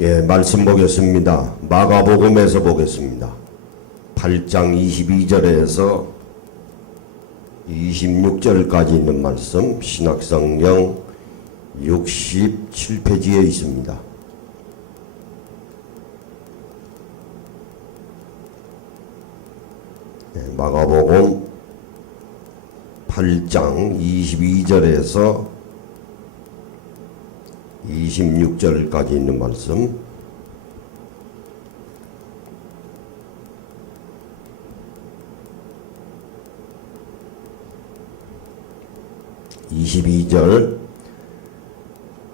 예, 말씀 보겠습니다. 마가복음에서 보겠습니다. 8장 22절에서 26절까지 있는 말씀, 신약성경 67페이지에 있습니다. 예, 마가복음 8장 22절에서 26절까지 있는 말씀, (22절)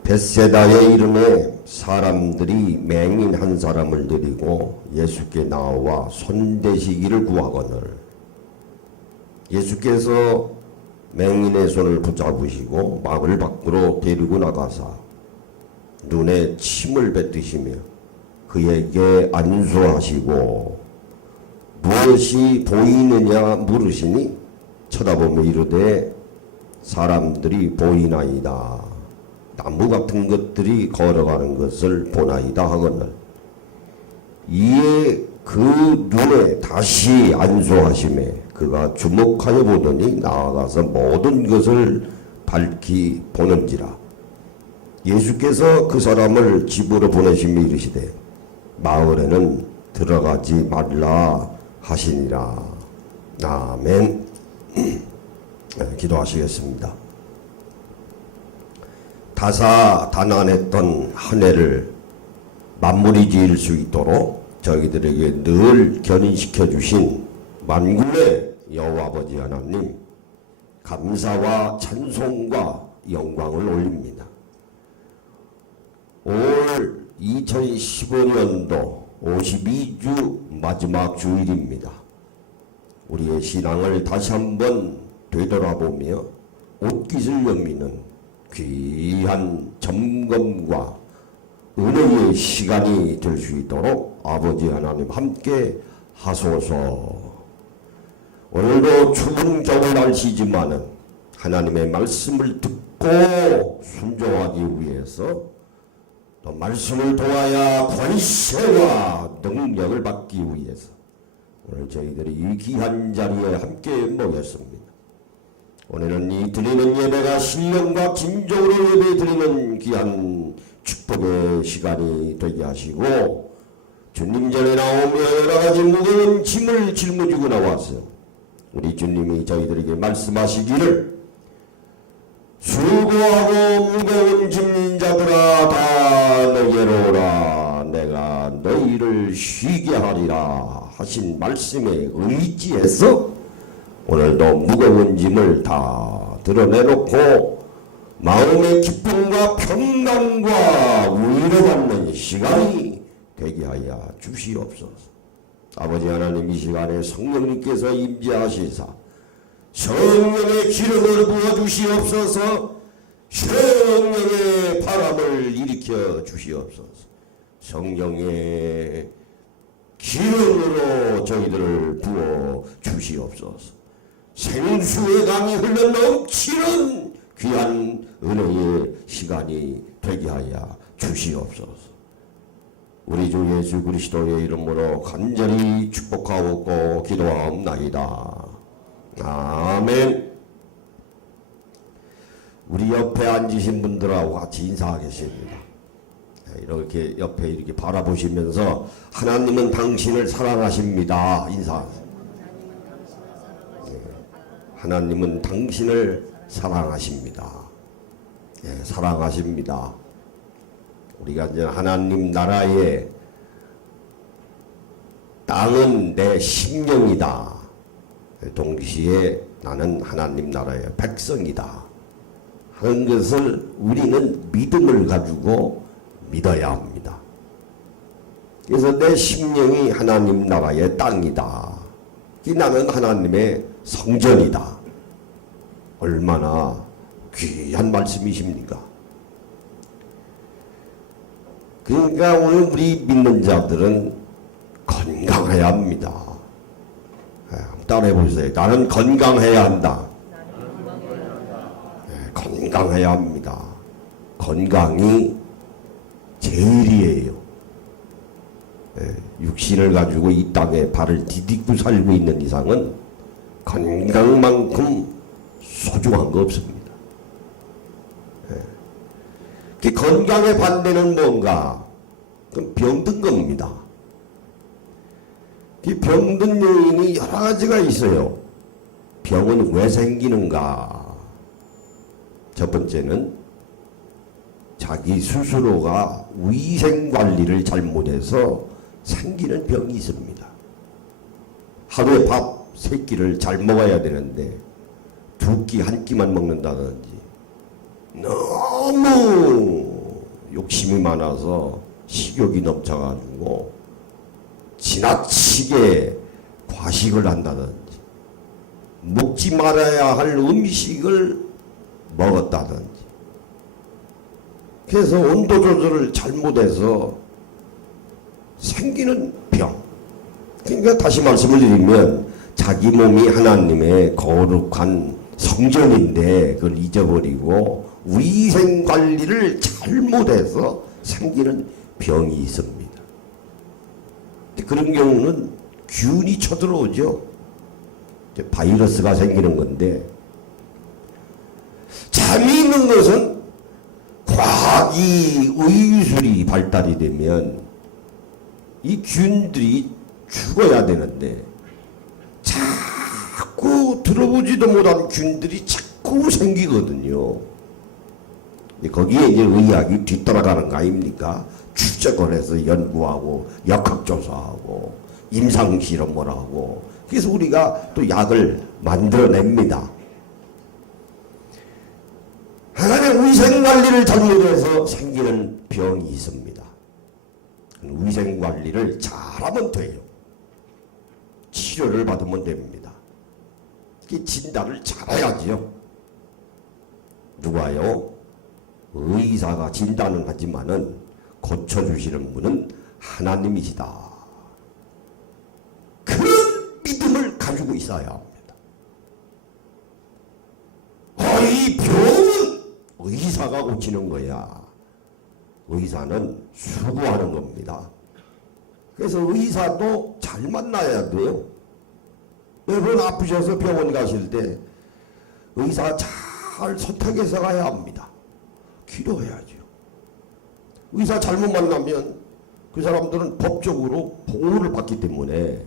벳세다에 이름에 사람들이 맹인 한 사람을 데리고 예수께 나와 손대시기를 구하거늘 예수께서 맹인의 손을 붙잡으시고 마을 밖으로 데리고 나가사 눈에 침을 뱉으시며 그에게 안수하시고 무엇이 보이느냐 물으시니 쳐다보며 이르되 사람들이 보이나이다. 나무 같은 것들이 걸어가는 것을 보나이다 하거늘 이에 그 눈에 다시 안수하심에 그가 주목하여 보더니 나아가서 모든 것을 밝히 보는지라. 예수께서 그 사람을 집으로 보내시며 이르시되 마을에는 들어가지 말라 하시니라. 아멘. 기도하시겠습니다. 다사다난했던 한 해를 마무리 지을 수 있도록 저희들에게 늘 견인시켜 주신 만군의 여호와 아버지 하나님, 감사와 찬송과 영광을 올립니다. 올 2015년도 52주 마지막 주일입니다. 우리의 신앙을 다시 한번 되돌아보며 옷깃을 여미는 귀한 점검과 은혜의 시간이 될 수 있도록 아버지 하나님 함께 하소서. 오늘도 추운 겨울 날씨지만은 하나님의 말씀을 듣고 순종하기 위해서 또 말씀을 도와야 권세와 능력을 받기 위해서 오늘 저희들이 이 귀한 자리에 함께 모였습니다. 오늘은 이 드리는 예배가 신령과 진정으로 예배 드리는 귀한 축복의 시간이 되게 하시고 주님 전에 나오며 여러가지 무거운 짐을 짊어지고 나와서 우리 주님이 저희들에게 말씀하시기를 수고하고 무거운 짐진 자들아 다 너희로 오라 내가 너희를 쉬게 하리라 하신 말씀에 의지해서 오늘도 무거운 짐을 다 드러내놓고 마음의 기쁨과 평강과 위로받는 시간이 되게 하여 주시옵소서. 아버지 하나님, 이 시간에 성령님께서 임재하시사 성령의 기름을 부어주시옵소서. 성령의 바람을 일으켜 주시옵소서. 성령의 기름으로 저희들을 부어 주시옵소서. 생수의 강이 흘러 넘치는 귀한 은혜의 시간이 되게 하여 주시옵소서. 우리 주 예수 그리스도의 이름으로 간절히 축복하옵고 기도하옵나이다. 아멘. 우리 옆에 앉으신 분들하고 같이 인사하겠습니다. 이렇게 옆에 이렇게 바라보시면서 하나님은 당신을 사랑하십니다. 인사하세요. 하나님은 당신을 사랑하십니다. 사랑하십니다. 우리가 이제 하나님 나라의 땅은 내 심령이다. 동시에 나는 하나님 나라의 백성이다 하는 것을 우리는 믿음을 가지고 믿어야 합니다. 그래서 내 심령이 하나님 나라의 땅이다. 나는 하나님의 성전이다. 얼마나 귀한 말씀이십니까? 그러니까 오늘 우리 믿는 자들은 건강해야 합니다. 따라해 보세요. 나는 건강해야 한다. 건강해야 합니다. 건강이 제일이에요. 육신을 가지고 이 땅에 발을 디딛고 살고 있는 이상은 건강만큼 소중한 거 없습니다. 그 건강의 반대는 뭔가? 그건 병든 겁니다. 이 병든 요인이 여러 가지가 있어요. 병은 왜 생기는가? 첫 번째는 자기 스스로가 위생관리를 잘못해서 생기는 병이 있습니다. 하루에 밥 3끼를 잘 먹어야 되는데 2끼, 1끼만 먹는다든지 너무 욕심이 많아서 식욕이 넘쳐가지고 지나치게 과식을 한다든지 먹지 말아야 할 음식을 먹었다든지 그래서 온도 조절을 잘못해서 생기는 병. 그러니까 다시 말씀을 드리면 자기 몸이 하나님의 거룩한 성전인데 그걸 잊어버리고 위생관리를 잘못해서 생기는 병이 있습니다. 그런 경우는 균이 쳐들어오죠. 바이러스가 생기는 건데 재미있는 것은 과학이 의술이 발달이 되면 이 균들이 죽어야 되는데 자꾸 들어보지도 못한 균들이 자꾸 생기거든요. 거기에 이제 의학이 뒤따라가는 거 아닙니까? 추적을 해서 연구하고 역학조사하고 임상실험을 하고 그래서 우리가 또 약을 만들어냅니다. 하나님의 위생관리를 잘못해서 생기는 병이 있습니다. 위생관리를 잘하면 돼요. 치료를 받으면 됩니다. 진단을 잘해야지요. 누가요? 의사가 진단을 하지만은 고쳐주시는 분은 하나님이시다. 그런 믿음을 가지고 있어야 합니다. 이 병은 의사가 고치는 거야. 의사는 수고하는 겁니다. 그래서 의사도 잘 만나야 돼요. 여러분 아프셔서 병원 가실 때 의사 잘 선택해서 가야 합니다. 기도해야죠. 의사 잘못 만나면 그 사람들은 법적으로 보호를 받기 때문에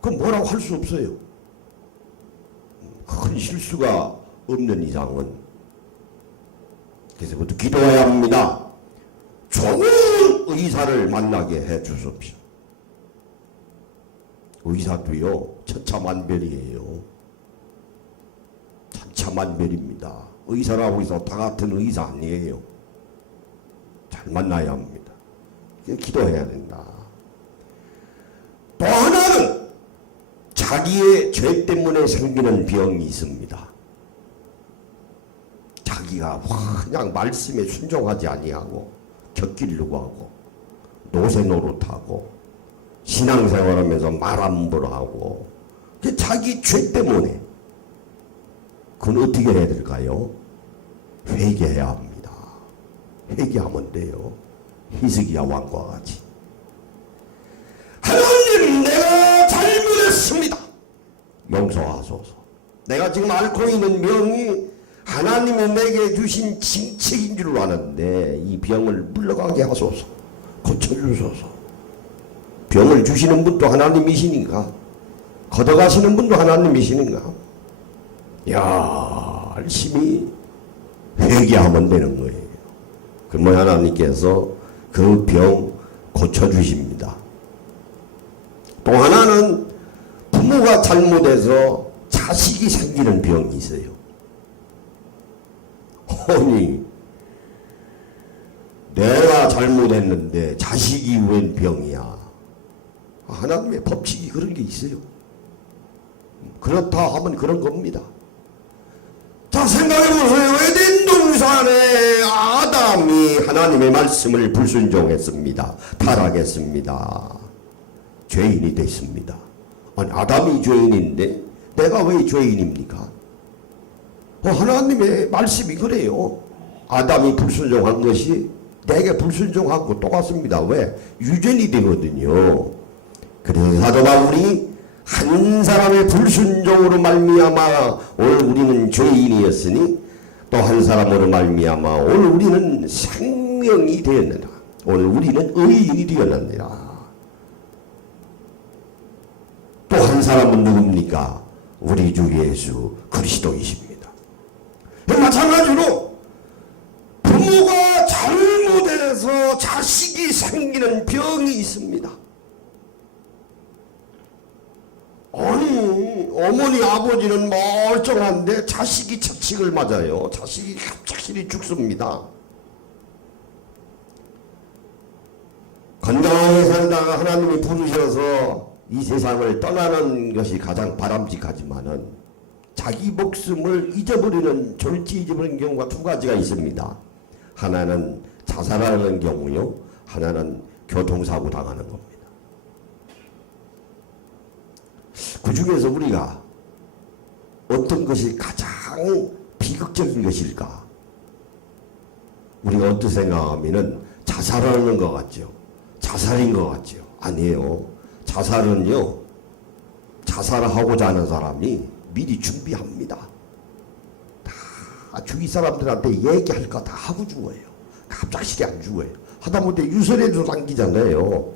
그건 뭐라고 할 수 없어요. 큰 실수가 없는 이상은. 그래서 그것도 기도해야 합니다. 좋은 의사를 만나게 해 주십시오. 의사도요 천차만별이에요. 천차만별입니다. 의사라고 해서 다 같은 의사 아니에요. 잘 만나야 합니다. 기도해야 된다. 또 하나는 자기의 죄 때문에 생기는 병이 있습니다. 자기가 그냥 말씀에 순종하지 아니하고 곁기르고 하고 노세 노릇하고 신앙생활하면서 말 함부로 하고 자기 죄 때문에 그건 어떻게 해야 될까요? 회개해야 합니다. 회개하면 돼요. 히스기야 왕과 같이. 하나님 내가 잘못했습니다. 용서하소서. 내가 지금 앓고 있는 병이 하나님이 내게 주신 징책인 줄 아는데 이 병을 물러가게 하소서. 고쳐주소서. 병을 주시는 분도 하나님이시니까 걷어가시는 분도 하나님이시니까 열심히 회개하면 되는 거예요. 그러면 하나님께서 그 병 고쳐주십니다. 또 하나는 부모가 잘못해서 자식이 생기는 병이 있어요. 아니 내가 잘못했는데 자식이 웬 병이야. 하나님의 법칙이 그런 게 있어요. 그렇다 하면 그런 겁니다. 자 생각해보세요. 에덴 동산에 아담이 하나님의 말씀을 불순종했습니다. 타락했습니다. 죄인이 됐습니다. 아니 아담이 죄인인데 내가 왜 죄인입니까? 하나님의 말씀이 그래요. 아담이 불순종한 것이 내게 불순종하고 똑같습니다. 왜? 유전이 되거든요. 그래서 사도 바울이 한 사람의 불순종으로 말미암아 오늘 우리는 죄인이었으니 또 한 사람으로 말미암아 오늘 우리는 생명이 되었느니라. 오늘 우리는 의인이 되었느니라. 또 한 사람은 누굽니까? 우리 주 예수 그리스도이십니다. 마찬가지로 부모가 잘못해서 자식이 생기는 병이 있습니다. 아니 어머니 아버지는 멀쩡한데 자식이 채찍을 맞아요. 자식이 갑작스레 죽습니다. 건강하게 살다가 하나님이 부르셔서 이 세상을 떠나는 것이 가장 바람직하지만은 자기 목숨을 잊어버리는 졸지 잊어버리는 경우가 두 가지가 있습니다. 하나는 자살하는 경우요, 하나는 교통사고 당하는 겁니다. 그 중에서 우리가 어떤 것이 가장 비극적인 것일까? 우리가 어떻게 생각하면은 자살하는 것 같죠? 자살인 것 같죠? 아니에요. 자살은요, 자살하고자 하는 사람이 미리 준비합니다. 다 주위 사람들한테 얘기할 거 다 하고 죽어요. 갑작스레 안 죽어요. 하다못해 유서에도 남기잖아요.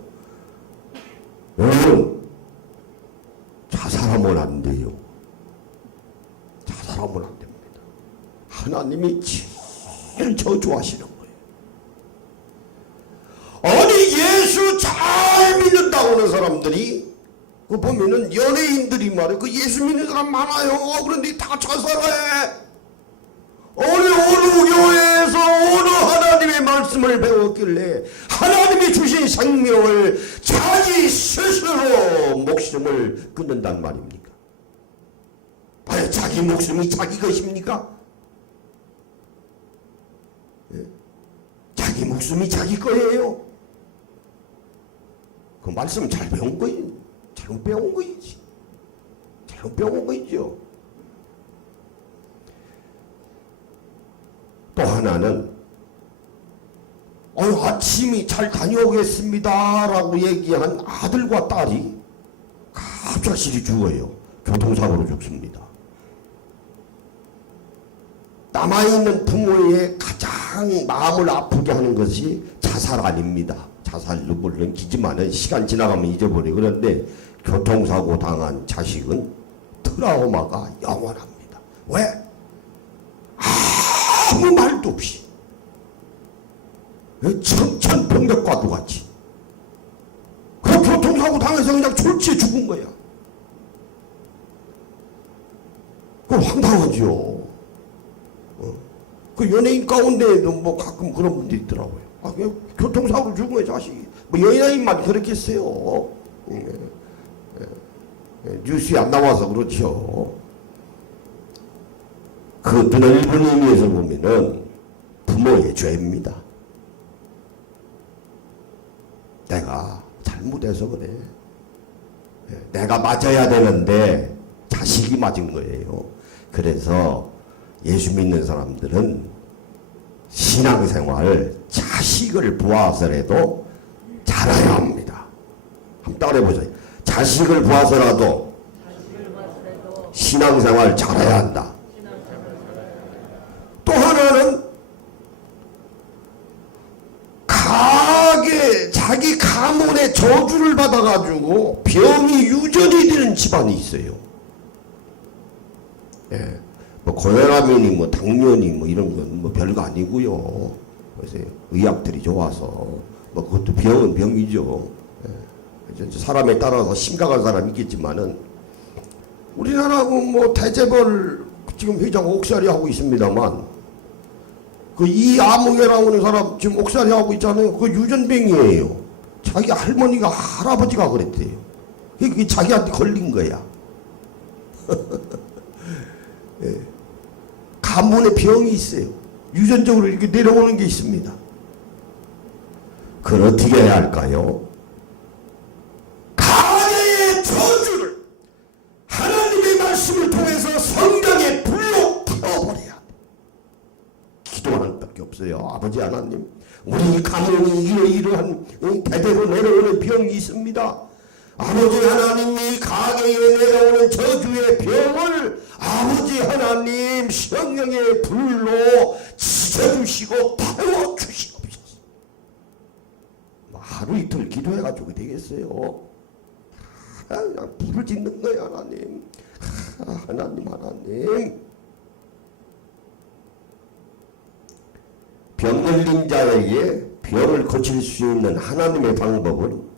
여러분, 자살하면 안 돼요. 자살하면 안 됩니다. 하나님이 제일 저주하시는 거예요. 아니 예수 잘 믿는다고 하는 사람들이 그 보면은 연예인들이 말이에요. 그 예수 믿는 사람 많아요. 그런데 다 자살해. 어느 교회에서 어느 하나님의 말씀을 배웠길래 하나님이 주신 생명을 자기 스스로 목숨을 끊는단 말입니까? 과연 자기 목숨이 자기 것입니까? 예? 자기 목숨이 자기 거예요. 그 말씀 잘 배운 거예요. 잘못 배운 거이지. 잘못 배운 거이죠. 또 하나는 아침이 잘 다녀오겠습니다 라고 얘기한 아들과 딸이 갑자기 죽어요. 교통사고로 죽습니다. 남아있는 부모의 가장 마음을 아프게 하는 것이 자살 아닙니다. 자살도 물론 기지만은 시간 지나가면 잊어버리고. 그런데 교통사고 당한 자식은 트라우마가 영원합니다. 왜? 아무 말도 없이 천천병력과도 같이 그 교통사고 당해서 그냥 졸지에 죽은 거야. 그럼 황당하죠. 그 연예인 가운데에도 뭐 가끔 그런 분들이 있더라고요. 그냥 교통사고로 죽은 거야 자식이. 뭐 연예인만 그렇겠어요. 뉴스에 안 나와서 그렇죠. 그 넓은 의미에서 보면은 부모의 죄입니다. 내가 잘못해서 그래. 내가 맞아야 되는데 자식이 맞은 거예요. 그래서 예수 믿는 사람들은 신앙생활 자식을 보아서라도 잘해야 합니다. 한번 따라해보세요. 자식을 보아서라도 신앙생활 잘해야 한다. 또 하나는 자기 가문의 저주를 받아가지고 병이 유전이 되는 집안이 있어요. 예. 뭐 고혈압이니 뭐 당뇨니 뭐 이런 건 뭐 별거 아니고요. 그래서 의학들이 좋아서 뭐 그것도 병은 병이죠. 예. 사람에 따라서 심각한 사람이 있겠지만은 우리나라하고 뭐 대재벌 지금 회장 옥살이 하고 있습니다만 그 이아무개라고 하는 사람 지금 옥살이 하고 있잖아요. 그 유전병이에요. 자기 할머니가 할아버지가 그랬대요. 그게 자기한테 걸린 거야. 예. 가문에 병이 있어요. 유전적으로 이렇게 내려오는 게 있습니다. 그걸 어떻게 해야 할까요? 가계의 저주를 하나님의 말씀을 통해서 성경에 불로 태워버려야 돼. 기도하는 밖에 없어요. 아버지 하나님, 우리 가문이 이러이러한 대대로 내려오는 병이 있습니다. 아버지 하나님이 가게에 내려오는 저주의 병을 아버지 하나님 성령의 불로 찢어주시고 태워주시옵소서. 하루 이틀 기도해가지고 되겠어요? 그냥 불을 짓는 거예요. 하나님, 하나님. 병 걸린 자에게 병을 고칠 수 있는 하나님의 방법은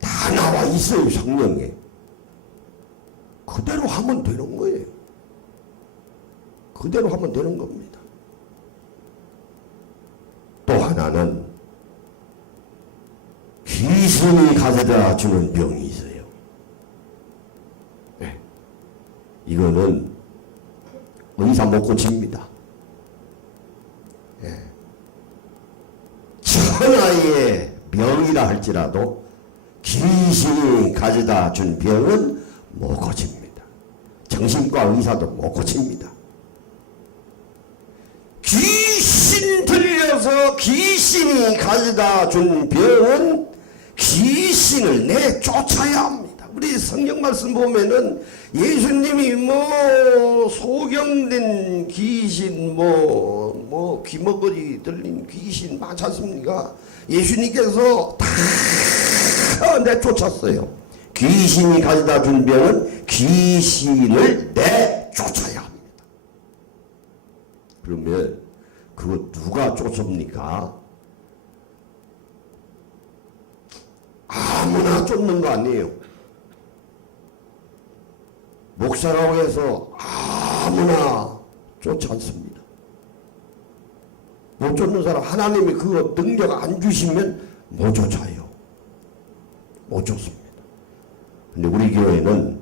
다 나와 있어요. 성령에. 그대로 하면 되는 거예요. 그대로 하면 되는 겁니다. 또 하나는 귀신이 가져다 주는 병이 있어요. 네. 이거는 의사 못 고칩니다. 네. 천하의 병이라 할지라도 귀신이 가져다 준 병은 못 고칩니다. 정신과 의사도 못 고칩니다. 귀신 들려서 귀신이 가져다 준 병은 귀신을 내쫓아야 합니다. 우리 성경 말씀 보면은 예수님이 소경된 귀신 귀머거리 들린 귀신 많지 않습니까? 예수님께서 다 내쫓았어요. 귀신이 가져다 준 병은 귀신을 내쫓아야 합니다. 그러면 그거 누가 쫓습니까? 아무나 쫓는 거 아니에요. 목사라고 해서 아무나 쫓지 않습니다. 못 쫓는 사람 하나님이 그거 능력 안 주시면 못 쫓아요. 못 쫓습니다. 근데 우리 교회는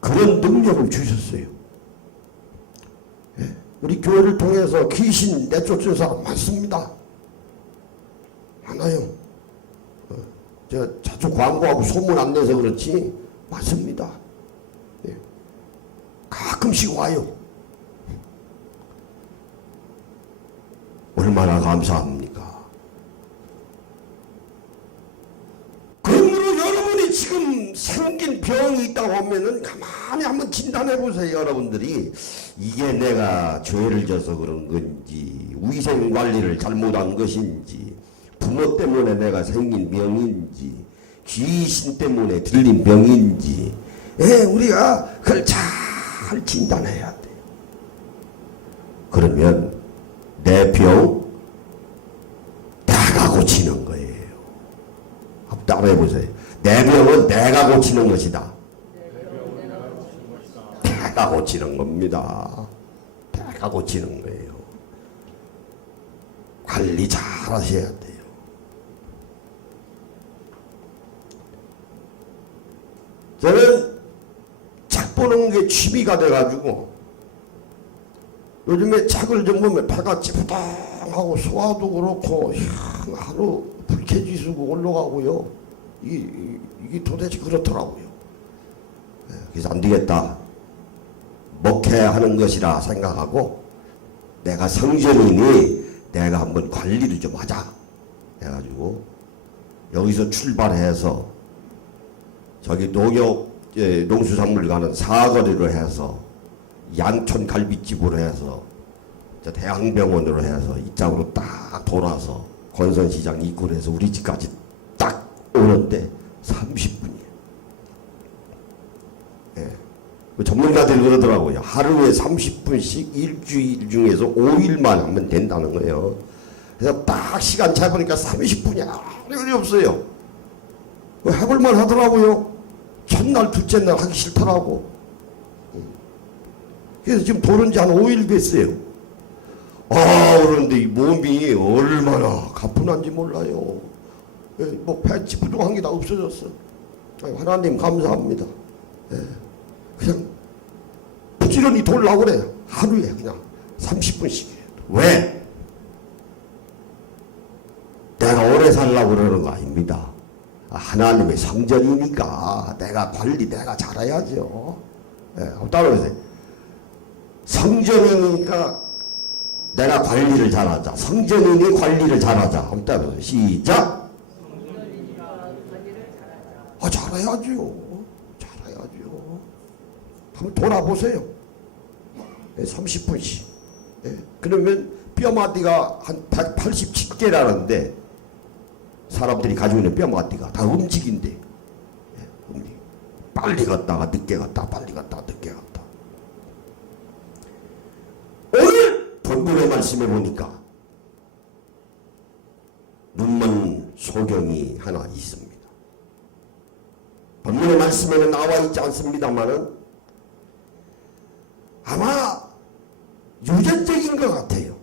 그런 능력을 주셨어요. 우리 교회를 통해서 귀신 내쫓은 사람 많습니다. 많아요. 제가 자주 광고하고 소문 안 내서 그렇지 많습니다. 가끔씩 와요. 얼마나 감사합니까? 그러므로 여러분이 지금 생긴 병이 있다고 하면은 가만히 한번 진단해 보세요. 여러분들이 이게 내가 죄를 져서 그런 건지 위생 관리를 잘못한 것인지 부모 때문에 내가 생긴 병인지 귀신 때문에 들린 병인지 우리가 그걸 잘 진단해야 돼요. 그러면 내 병 내가 고치는 거예요. 한번 따라해 보세요. 내 병은 내가 고치는 것이다. 내가 고치는 겁니다. 내가 고치는 거예요. 관리 잘 하셔야 돼요. 저는 책 보는 게 취미가 돼가지고 요즘에 책을 좀 보면 배가 찌뿌당하고 소화도 그렇고 하루 불쾌지수가 올라가고요. 이게 도대체 그렇더라고요. 그래서 안 되겠다. 목회하는 것이라 생각하고 내가 성전이니 내가 한번 관리를 좀 하자 해가지고 여기서 출발해서 저기 농수산물 가는 사거리로 해서 양촌 갈비집으로 해서 저 대학병원으로 해서 이쪽으로 딱 돌아서 권선시장 입구에서 우리 집까지 딱 오는데 30분이에요. 그 전문가들이 그러더라고요. 하루에 30분씩 일주일 중에서 5일만 하면 된다는 거예요. 그래서 딱 시간 재보니까 30분이 아무리 없어요. 해볼만 하더라고요. 첫날, 둘째 날 하기 싫더라고. 그래서 지금 도는 지 한 5일 됐어요. 그런데 이 몸이 얼마나 가뿐한지 몰라요. 배치 부족한 게 다 없어졌어. 하나님 감사합니다. 그냥 부지런히 돌라고 그래. 하루에 그냥 30분씩. 왜? 내가 오래 살라고 그러는 거 아닙니다. 하나님의 성전이니까 내가 관리 내가 잘해야죠. 한번 따라해보세요. 성전이니까 내가 관리를 잘하자. 성전이니 관리를 잘하자. 한번 따라해보세요. 시작. 잘해야죠. 잘해야죠. 한번 돌아보세요. 30분씩. 그러면 뼈마디가 한 187개라는데 사람들이 가지고 있는 뼈마디가 다 움직인대. 빨리 갔다가 늦게 갔다 빨리 갔다가 늦게 갔다. 오늘 본문의 말씀에 보니까 눈먼 소경이 하나 있습니다. 본문의 말씀에는 나와 있지 않습니다만은 아마 유전적인 것 같아요.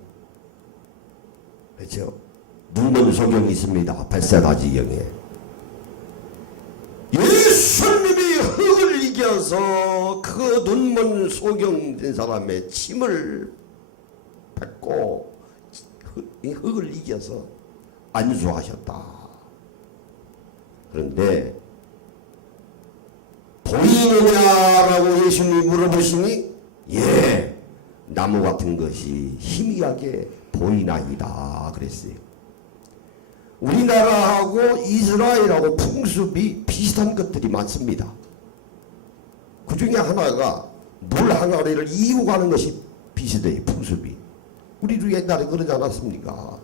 그렇죠? 눈먼 소경이 있습니다. 벳세다지경에 예수님이 흙을 이겨서 그 눈먼 소경된 사람의 침을 뱉고 흙을 이겨서 안수하셨다. 그런데 보이느냐라고 예수님이 물어보시니 예, 나무 같은 것이 희미하게 보이나이다 그랬어요. 우리나라하고 이스라엘하고 풍습이 비슷한 것들이 많습니다. 그 중에 하나가 물 항아리를 이고 가는 것이 비슷해요. 풍습이. 우리도 옛날에 그러지 않았습니까?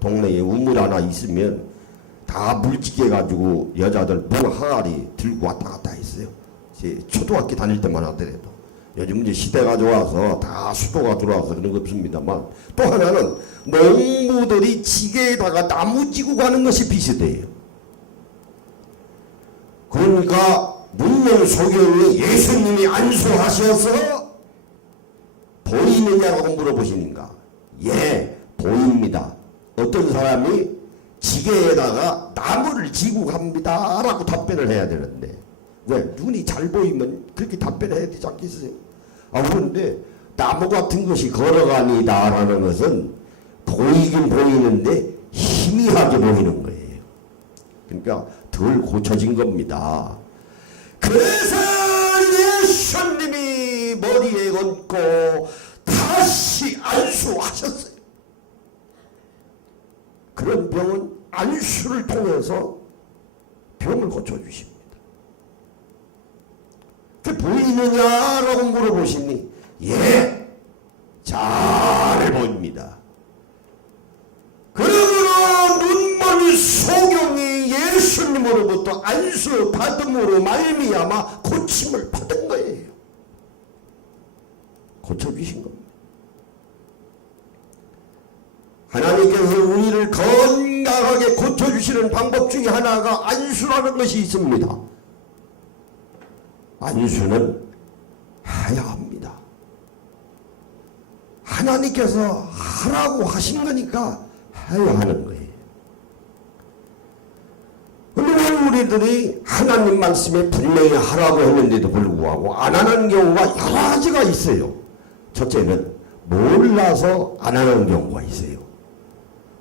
동네에 우물 하나 있으면 다 물찌개 가지고 여자들 물 항아리 들고 왔다 갔다 했어요. 초등학교 다닐 때만 하더라도. 요즘 이제 시대가 좋아서 다 수도가 들어와서 그런 거 없습니다만, 또 하나는 농부들이 지게에다가 나무 찌고 가는 것이 비슷해요. 그러니까 눈먼 소경이 예수님이 안수하셔서 보이느냐고 물어보시는가? 예, 보입니다. 어떤 사람이 지게에다가 나무를 지고 갑니다 라고 답변을 해야 되는데, 왜? 눈이 잘 보이면 그렇게 답변해야 되지 않겠어요? 그런데 나무 같은 것이 걸어가니다 라는 것은 보이긴 보이는데 희미하게 보이는 거예요. 그러니까 덜 고쳐진 겁니다. 그래서 예수님이 머리에 얹고 다시 안수하셨어요. 그런 병은 안수를 통해서 병을 고쳐주십니다. 보이느냐라고 물어보시니 예, 잘 보입니다. 그러므로 눈먼 소경이 예수님으로부터 안수 받음으로 말미암아 고침을 받은 거예요. 고쳐주신 겁니다. 하나님께서 우리를 건강하게 고쳐주시는 방법 중에 하나가 안수라는 것이 있습니다. 안수는 해야 합니다. 하나님께서 하라고 하신 거니까 해야 하는 거예요. 그런데 우리들이 하나님 말씀에 분명히 하라고 했는데도 불구하고 안 하는 경우가 여러 가지가 있어요. 첫째는 몰라서 안 하는 경우가 있어요.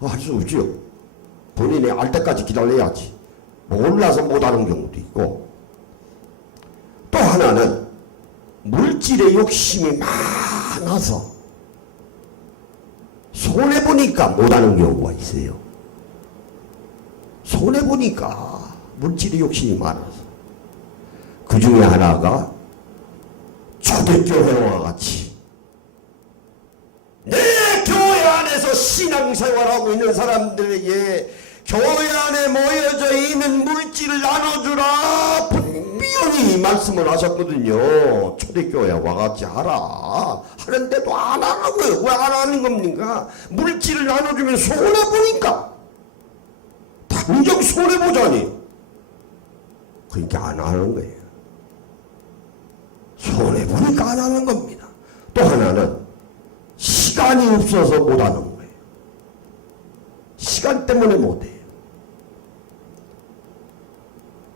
할 수 없죠. 본인이 알 때까지 기다려야지. 몰라서 못 하는 경우도 있고, 또 하나는 물질의 욕심이 많아서 손해보니까 못하는 경우가 있어요. 손해보니까 물질의 욕심이 많아서. 그 중에 하나가 초대교회와 같이 내 교회 안에서 신앙생활하고 있는 사람들에게 교회 안에 모여져 있는 물질을 나눠주라 분명히 말씀을 하셨거든요. 초대교회와 같이 하라 하는데도 안 하는 거예요. 왜 안 하는 겁니까? 물질을 나눠주면 손해보니까. 당장 손해보자니. 그러니까 안 하는 거예요. 손해보니까 안 하는 겁니다. 또 하나는 시간이 없어서 못 하는 거예요. 시간 때문에 못해요.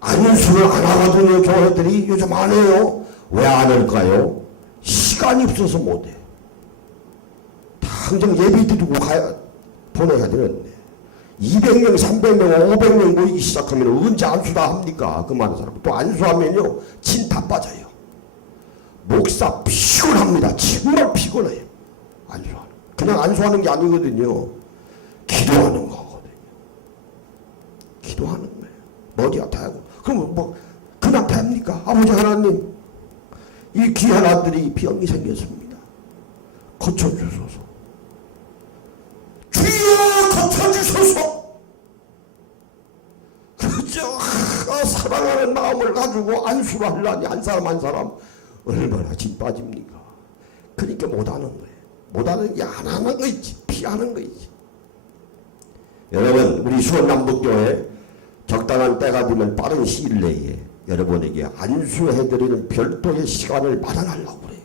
안수를 안 하거든요. 교회들이 요즘 안 해요. 왜 안 할까요? 시간이 없어서 못해요. 당장 예비 드리고 보내야 되는데 200명, 300명, 500명 모이기 시작하면 언제 안수다 합니까? 그 많은 사람. 또 안수하면요 침 다 빠져요. 목사 피곤합니다. 정말 피곤해요. 안수하는. 그냥 안수하는 게 아니거든요. 기도하는 거거든요. 기도하는 거예요. 머리 아파하고. 그러면 뭐 아닙니까? 아버지 하나님, 이 귀한 아들이 병이 생겼습니다. 고쳐주소서. 주여 고쳐주소서. 그저 사랑하는 마음을 가지고 안수를 하려니 한 사람 한 사람 얼마나 진 빠집니까? 그러니까 못하는 거예요. 못하는 게 안 하는 거 있지. 피하는 거 있지. 여러분, 우리 수원남북교회 적당한 때가 되면 빠른 시일 내에 여러분에게 안수해드리는 별도의 시간을 마련하려고 그래요.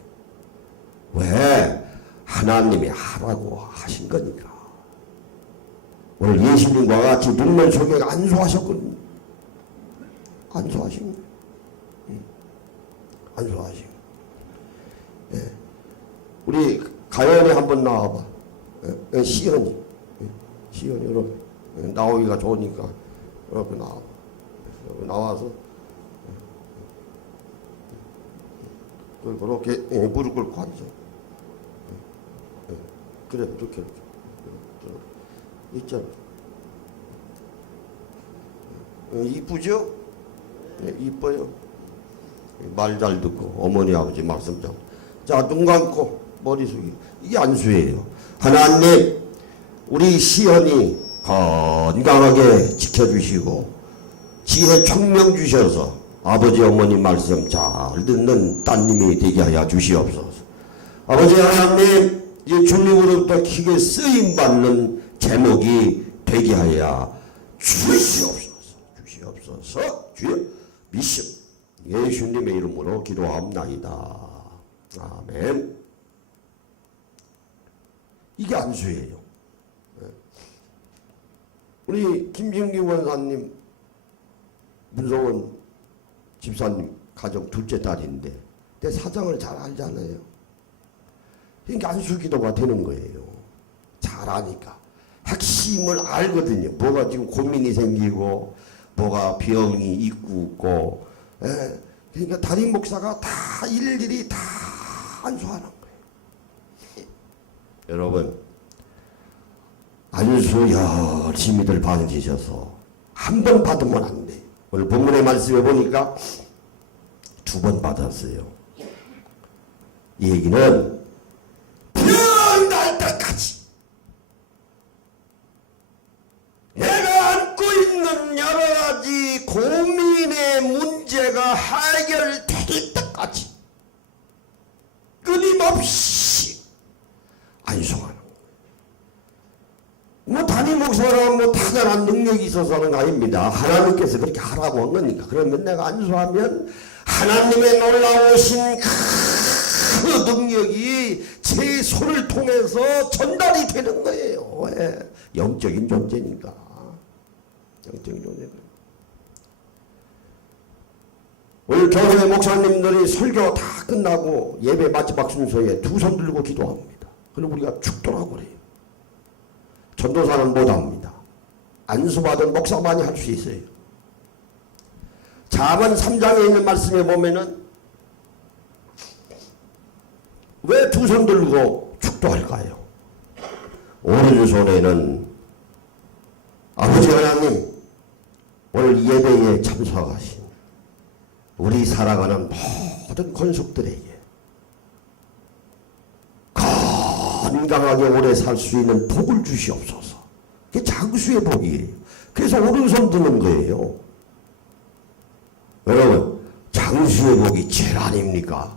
왜? 하나님이 하라고 하신 거니까. 오늘 예수님과 같이 눈먼 속에 안수하셨거든요. 안수하신 거예요. 안수하신 거예요. 예. 우리 가연이 한번 나와봐. 예. 시연이. 시연이 여러분. 나오기가 좋으니까 이렇게 나와. 나와서 그렇게 무릎 꿇고 앉아. 그래, 이렇게 있잖아. 이쁘죠? 네, 이뻐요. 말 잘 듣고 어머니 아버지 말씀 잘. 자, 눈 감고 머리 숙이. 이게 안수예요. 하나님, 우리 시연이 건강하게 지켜주시고 지혜 총명 주셔서 아버지 어머니 말씀 잘 듣는 따님이 되게 하여 주시옵소서. 아버지 하나님, 이 주님으로부터 크게 쓰임받는 제목이 되게 하여 주시옵소서. 주시옵소서. 주여 미심 예수님의 이름으로 기도합나이다. 아멘. 이게 안수예요. 우리 김진기 원사님, 문성원 집사님 가정 둘째 딸인데 내 사정을 잘 알잖아요. 그러니까 안수기도가 되는 거예요. 잘 아니까. 핵심을 알거든요. 뭐가 지금 고민이 생기고 뭐가 병이 있고 예. 그러니까 담임 목사가 다 일일이 다 안수하는 거예요. 여러분, 안수 열심히들 받으셔서 한 번 받으면 안 돼. 오늘 본문의 말씀에 보니까 2번 받았어요. 이 얘기는 병 날 때까지 내가 안고 있는 여러 가지 고민의 문제가 해결될 때까지 끊임없이 안수하는 거예요. 뭐 담임 목사라면 뭐 타고난 능력이 있어서 하는 거 아닙니다. 하나님께서 그렇게 하라고 한 거니까. 그러면 내가 안수하면 하나님의 놀라우신 그 능력이 제 손을 통해서 전달이 되는 거예요. 왜? 영적인 존재니까. 영적인 존재니까. 오늘 교회 목사님들이 설교 다 끝나고 예배 마지막 순서에 2손 들고 기도합니다. 그럼 우리가 축도라고 그래요. 전도사는 못합니다. 안수받은 목사만이 할 수 있어요. 잠언 3장에 있는 말씀에 보면은 왜 2손 들고 축도할까요? 오른손에는 아버지 하나님, 오늘 예배에 참석하신 우리 살아가는 모든 권속들에게 건강하게 오래 살 수 있는 복을 주시옵소서. 그게 장수의 복이에요. 그래서 오른손 드는 거예요. 여러분, 장수의 복이 제일 아닙니까?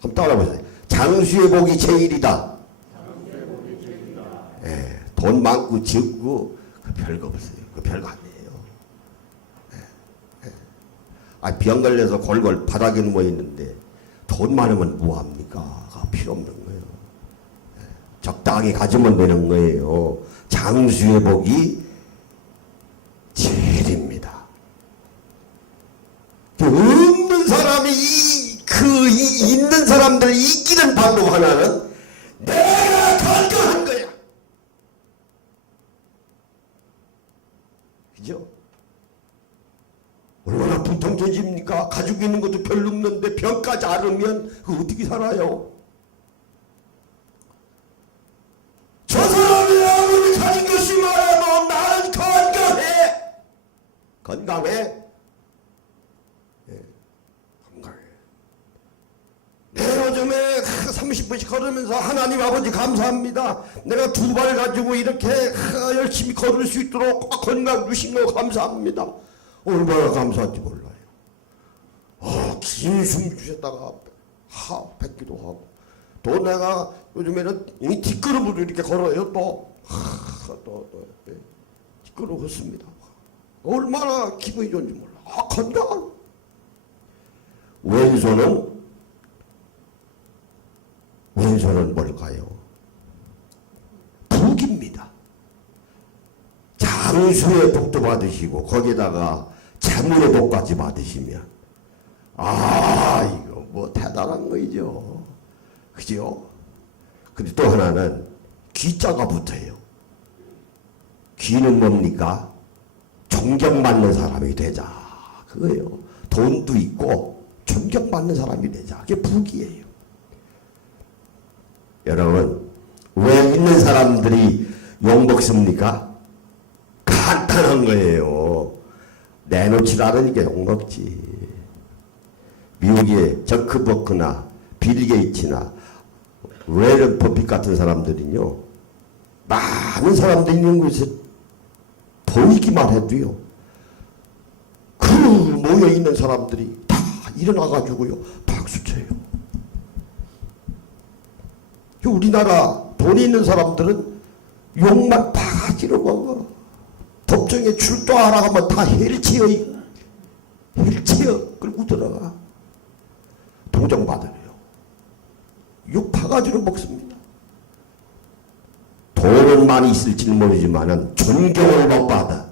한번 따라보세요. 장수의 복이 제일이다. 예, 돈 많고 적고 그 별거 없어요. 그 별거 아니에요. 예, 예. 아, 병 걸려서 골골 바닥에 누워 있는데 돈 많으면 뭐합니까? 필요 없는 거예요. 예, 적당히 가지면 되는 거예요. 장수의 복이 제일입니다. 없는 사람이 있는 사람들 이기는 방법 하나는 내가 건강한 거야. 그죠? 얼마나 부통져집니까? 가지고 있는 것도 별로 없는데 병까지 앓으면 그 어떻게 살아요? 저 사람이 아무리 가진 것이 많아도 나는 건강해. 건강해. 30분씩 걸으면서 하나님 아버지 감사합니다. 내가 두 발 가지고 이렇게 열심히 걸을 수 있도록 건강 주신 거 감사합니다. 얼마나 감사한지 몰라요. 긴 숨 주셨다가 뱉기도 하고, 또 내가 요즘에는 이 뒷걸음으로 이렇게 걸어요. 또 뒷걸음 걷습니다. 얼마나 기분이 좋은지 몰라. 건강. 왼손은 뭘까요? 복입니다. 장수의 복도 받으시고 거기다가 재물의 복까지 받으시면 이거 뭐 대단한 거죠. 그죠? 근데 또 하나는 귀자가 붙어요. 귀는 뭡니까? 존경받는 사람이 되자. 그거예요. 돈도 있고 존경받는 사람이 되자. 그게 복이에요. 여러분, 왜 있는 사람들이 욕먹습니까? 간단한 거예요. 내놓지 않으니까 욕먹지. 미국의 저크버크나 빌 게이츠나 레런 버핏 같은 사람들은요, 많은 사람들이 있는 곳에 보이기만 해도요, 그 모여있는 사람들이 다 일어나가지고요, 박수쳐요. 우리나라 돈이 있는 사람들은 욕만 바가지로 먹어. 법정에 출두하라고 하면 다 헬치어 끌고 들어가. 동정받으래요. 욕 바가지로 먹습니다. 돈은 많이 있을지는 모르지만은 존경을 못 받아.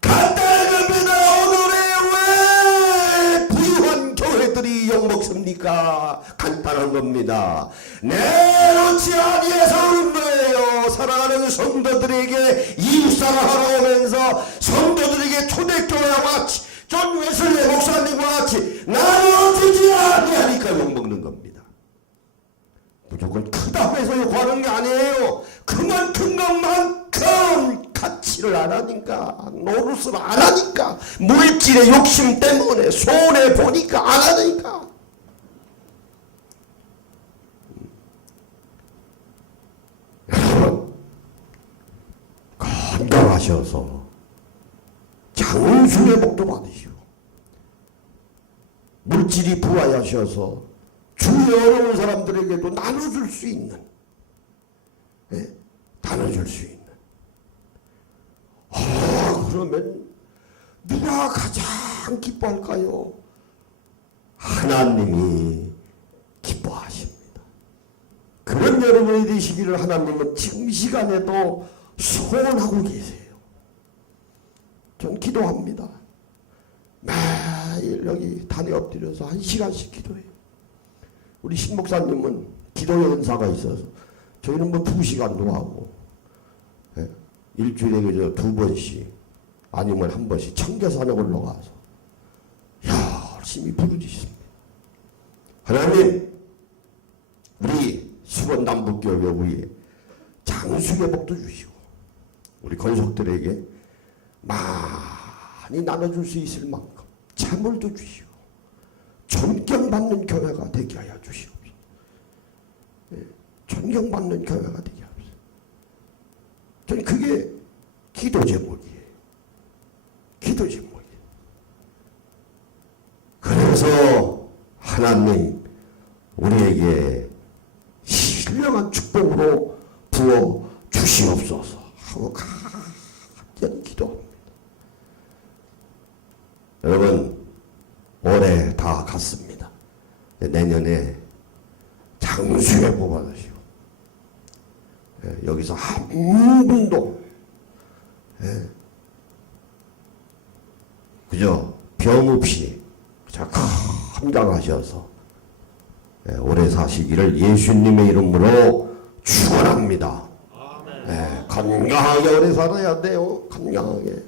간단한 겁니다. 오늘의 왜 부유한 교회들이 욕먹습니까? 간단한 겁니다. 내놓지 아니해서 그런 거예요. 사랑하는 성도들에게 이웃사랑하러 오면서 성도들에게 초대교회와 같이 존 웨슬리 목사님과 같이 나눠주지 아니하니까 욕먹는 겁니다. 무조건 크다고 해서 욕하는 게 아니에요. 그만큼 것만큼 가치를 안 하니까, 노릇을 안 하니까, 물질의 욕심 때문에 손해 보니까 안 하니까. 여러분, 건강하셔서 장수의 복도 받으시고, 물질이 부하셔서 주위 어려운 사람들에게도 나눠줄 수 있는, 나눠줄 수 있는. 그러면 누가 가장 기뻐할까요? 하나님이 기뻐하십니다. 그런 여러분이 되시기를 하나님은 지금 이 시간에도 소원하고 계세요. 전 기도합니다. 매일 여기 단에 엎드려서 1시간씩 기도해요. 우리 신목사님은 기도 연사가 있어서 저희는 뭐 2시간도 하고, 일주일에 그저 2번씩 아니면 1번씩 청계산에 올라가서 열심히 부르짖습니다. 하나님, 우리 수원 남북교회 우리 장수의 복도 주시고 우리 권속들에게 많이 나눠줄 수 있을 만큼 재물도 주시고 존경받는 교회가 되게 하여 주시옵소서. 존경받는 교회가 되게 하옵소서. 저는 그게 기도 제목이에요. 기도 제목이에요. 그래서 하나님 우리에게 신령한 축복으로 부어 주시옵소서 하고 간절히 기도합니다. 여러분, 올해 다 갔습니다. 내년에 장수의 복 받으시고, 여기서 한 분도 그저 병 없이 건강하셔서 오래 사시기를 예수님의 이름으로 축원합니다. 건강하게 오래 살아야 돼요. 건강하게.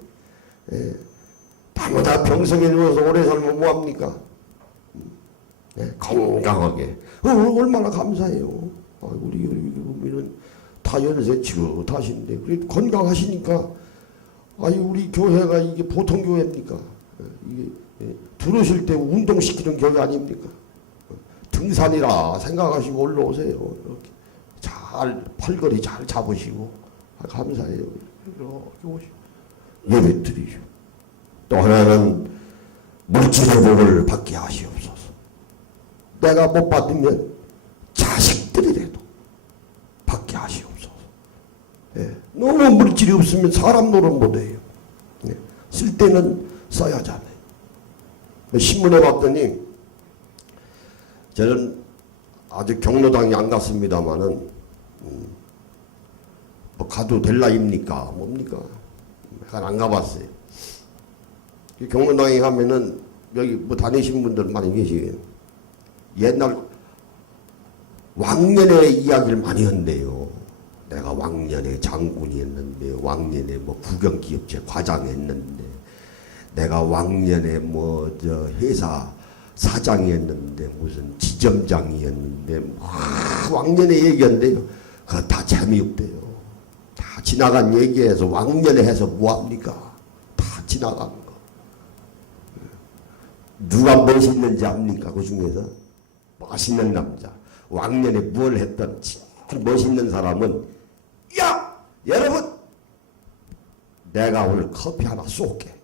다마다 병성에 누워서 오래 살면 뭐합니까? 건강하게. 얼마나 감사해요. 우리 우리는 다 연세 지긋하신데 그래도 건강하시니까, 우리 교회가 이게 보통 교회입니까? 이게 들어오실 때 운동시키는 교회 아닙니까? 등산이라 생각하시고 올라오세요. 이렇게 잘 팔걸이 잘 잡으시고 감사해요. 이렇게 오시고 예배 드리죠. 또 하나는 물질의 복을 받게 하시옵소서. 내가 못 받으면 자식들이라도 받게 하시옵소서. 예. 너무 물질이 없으면 사람 노릇 못해요. 예. 쓸 때는 써야잖아요. 신문에 봤더니 저는 아직 경로당에 안 갔습니다마는 뭐 가도 될 나이입니까? 뭡니까? 안 가봤어요. 경로당에 가면은 여기 뭐 다니신 분들 많이 계시게요. 옛날 왕년의 이야기를 많이 한대요. 내가 왕년에 장군이 했는데, 왕년에 뭐 국영기업체 과장 했는데, 내가 왕년에 뭐 저 회사 사장이 했는데, 무슨 지점장이 했는데, 왕년에 얘기한대요. 그거 다 재미없대요. 다 지나간 얘기해서 왕년에 해서 뭐합니까? 다 지나간 거. 누가 멋있는지 압니까? 그 중에서 멋있는 남자, 왕년에 뭘 했던 제일 멋있는 사람은, 야! 여러분! 내가 오늘 커피 하나 쏠게.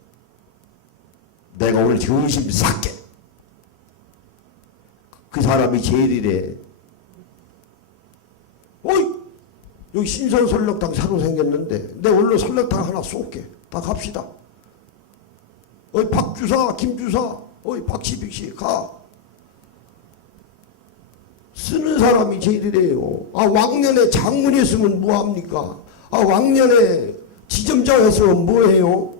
내가 오늘 점심 살게. 그 사람이 제일이래. 어이! 여기 신선 설렁탕 새로 생겼는데 내가 오늘 설렁탕 하나 쏠게. 다 갑시다. 어이 박주사, 김주사, 어이 박시빅씨 가. 쓰는 사람이 제일이래요. 아 왕년에 장군이 했으면 뭐합니까? 아 왕년에 지점장 했으면 뭐해요?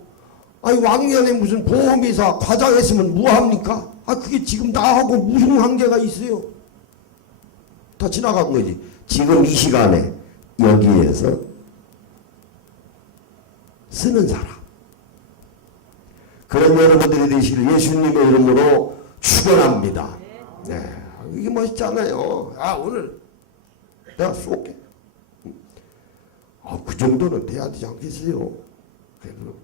아니 왕년에 무슨 보험회사 과장 했으면 뭐합니까? 아 그게 지금 나하고 무슨 관계가 있어요? 다 지나간 거지. 지금 이 시간에 여기에서 쓰는 사람, 그런 여러분들이 되시길 예수님의 이름으로 축원합니다. 네, 이게 멋있잖아요. 아 오늘 내가 쏠게. 그 정도는 돼야 되지 않겠어요? 그래도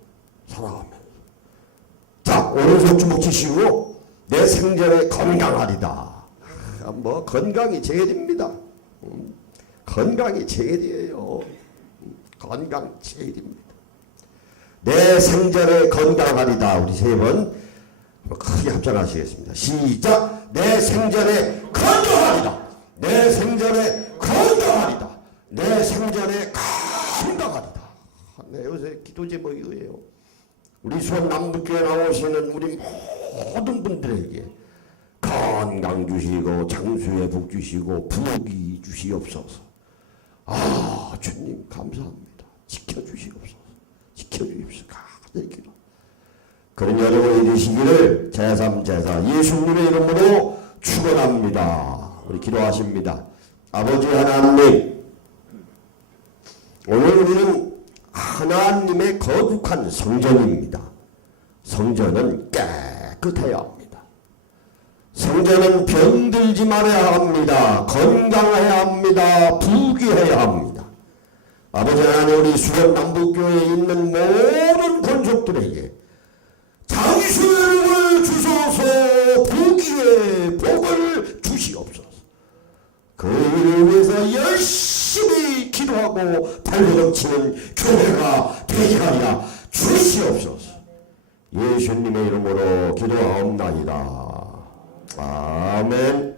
살아가면서. 자, 오른손 주먹 치시고 내 생전에 건강하리다. 뭐 건강이 제일입니다. 건강이 제일이에요. 건강 제일입니다. 내 생전에 건강하리다. 우리 세 번 크게 합장하시겠습니다. 시작. 내 생전에 건강하리다. 내 생전에 건강하리다. 내 생전에 건강하리다. 네, 요새 기도 제목이 이거예요. 우리 수원 남북교회 나오시는 우리 모든 분들에게 건강 주시고 장수의 복 주시고 부귀 주시옵소서. 아 주님 감사합니다. 지켜주시옵소서. 지켜주십시오. 간절히 기도. 그런 여러분이 되시기를 제3 제사 예수님의 이름으로 축원합니다. 우리 기도하십니다. 아버지 하나님, 오늘 우리는 하나님의 거룩한 성전입니다. 성전은 깨끗해야 합니다. 성전은 병들지 말아야 합니다. 건강해야 합니다. 부귀해야 합니다. 아버지 하나님, 우리 수원 남북교회에 있는 모든 권속들에게 장수의 복을 주소서. 부귀의 복을 주시옵소서. 그 일을 위해서 열심히 기도하고 발버둥치는 교회가 되게 하리라 주시옵소서. 예수님의 이름으로 기도하옵나이다. 아멘.